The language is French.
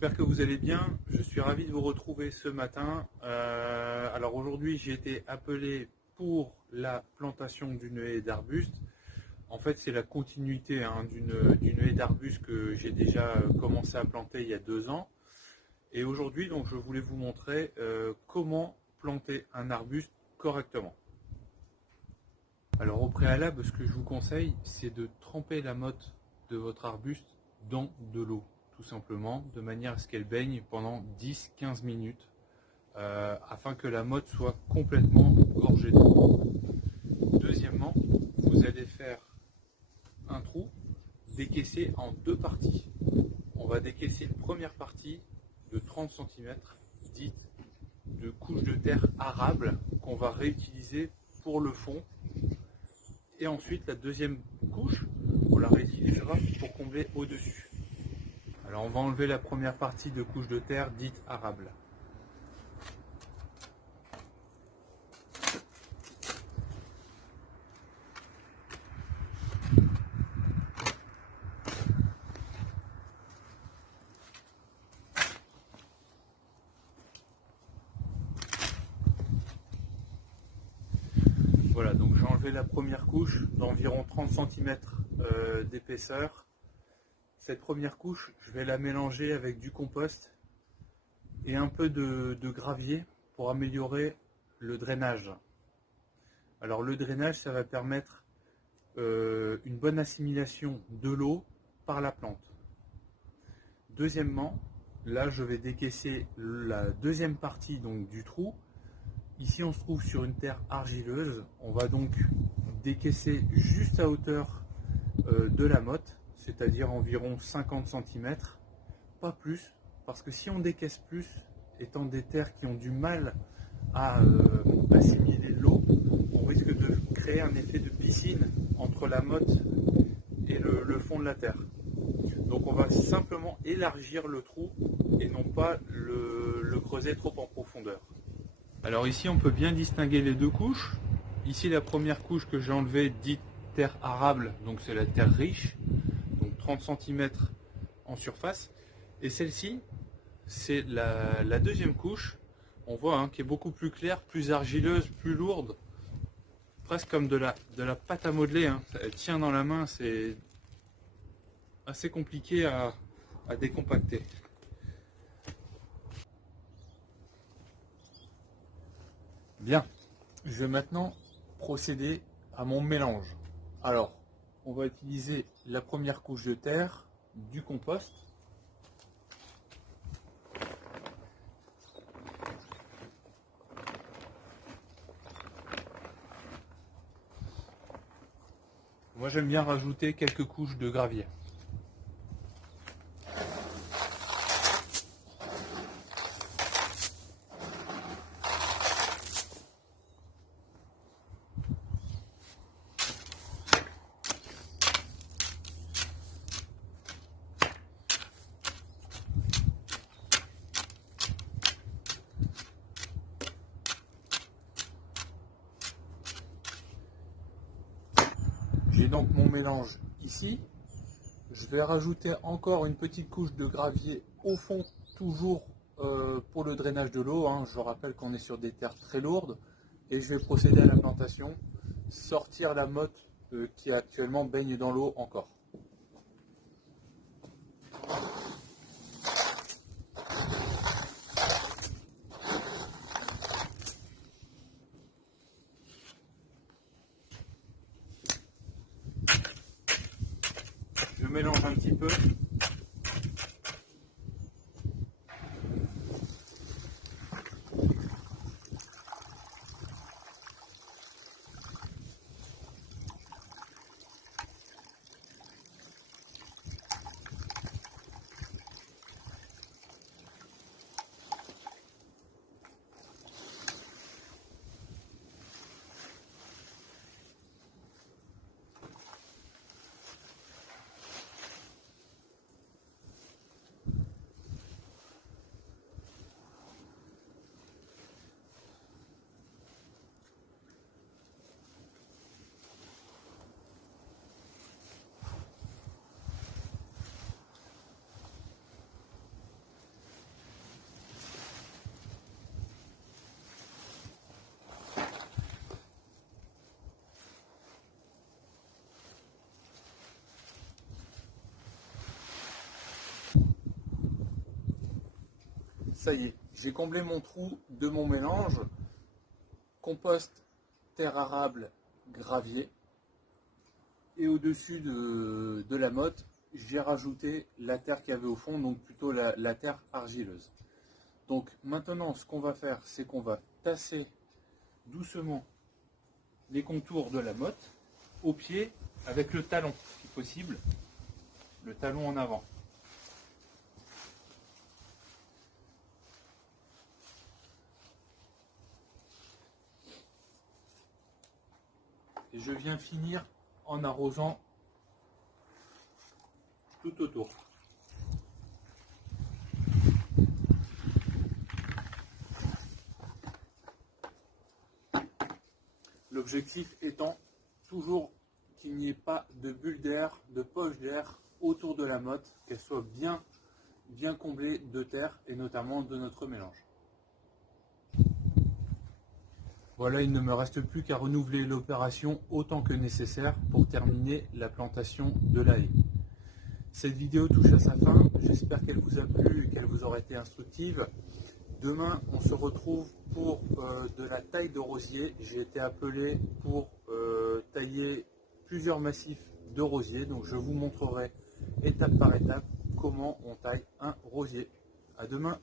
j'espère que vous allez bien. Je suis ravi de vous retrouver ce matin. Alors aujourd'hui, j'ai été appelé pour la plantation d'une haie d'arbustes. En fait, c'est la continuité d'une haie d'arbustes que j'ai déjà commencé à planter il y a 2 ans. Et aujourd'hui, donc, je voulais vous montrer comment planter un arbuste correctement. Alors au préalable, ce que je vous conseille, c'est de tremper la motte de votre arbuste dans de l'eau, tout simplement, de manière à ce qu'elle baigne pendant 10-15 minutes, afin que la motte soit complètement gorgée d'eau. Deuxièmement, vous allez faire un trou décaissé en 2 parties. On va décaisser une première partie de 30 cm, dite de couche de terre arable, qu'on va réutiliser pour le fond. Et ensuite, la deuxième couche, on la réutilisera pour combler au-dessus. Alors, on va enlever la première partie de couche de terre dite arable. Voilà, donc j'ai enlevé la première couche d'environ 30 cm d'épaisseur. Cette première couche, je vais la mélanger avec du compost et un peu de gravier pour améliorer le drainage. Alors le drainage, ça va permettre une bonne assimilation de l'eau par la plante. Deuxièmement, là je vais décaisser la deuxième partie donc, du trou. Ici on se trouve sur une terre argileuse. On va donc décaisser juste à hauteur de la motte, c'est-à-dire environ 50 cm, pas plus, parce que si on décaisse plus, étant des terres qui ont du mal à assimiler l'eau, on risque de créer un effet de piscine entre la motte et le fond de la terre. Donc on va simplement élargir le trou et non pas le creuser trop en profondeur. Alors ici on peut bien distinguer les deux couches. Ici la première couche que j'ai enlevée dite terre arable, donc c'est la terre riche, donc 30 cm en surface. Et celle-ci, c'est la deuxième couche, on voit qui est beaucoup plus claire, plus argileuse, plus lourde, presque comme de la pâte à modeler. Elle tient dans la main, c'est assez compliqué à décompacter. Bien, je vais maintenant procéder à mon mélange. Alors, on va utiliser la première couche de terre, du compost. Moi j'aime bien rajouter quelques couches de gravier. J'ai donc mon mélange ici. Je vais rajouter encore une petite couche de gravier au fond, toujours pour le drainage de l'eau. Je rappelle qu'on est sur des terres très lourdes. Et je vais procéder à la plantation, sortir la motte qui actuellement baigne dans l'eau encore. Je mélange un petit peu. Ça y est, j'ai comblé mon trou de mon mélange. Compost, terre arable, gravier. Et au-dessus de la motte, j'ai rajouté la terre qu'il y avait au fond, donc plutôt la terre argileuse. Donc maintenant, ce qu'on va faire, c'est qu'on va tasser doucement les contours de la motte au pied avec le talon, si possible, le talon en avant. Et je viens finir en arrosant tout autour. L'objectif étant toujours qu'il n'y ait pas de bulle d'air, de poche d'air autour de la motte, qu'elle soit bien comblée de terre et notamment de notre mélange. Voilà, il ne me reste plus qu'à renouveler l'opération autant que nécessaire pour terminer la plantation de la haie. Cette vidéo touche à sa fin, j'espère qu'elle vous a plu et qu'elle vous aura été instructive. Demain, on se retrouve pour de la taille de rosier. J'ai été appelé pour tailler plusieurs massifs de rosier, donc je vous montrerai étape par étape comment on taille un rosier. À demain.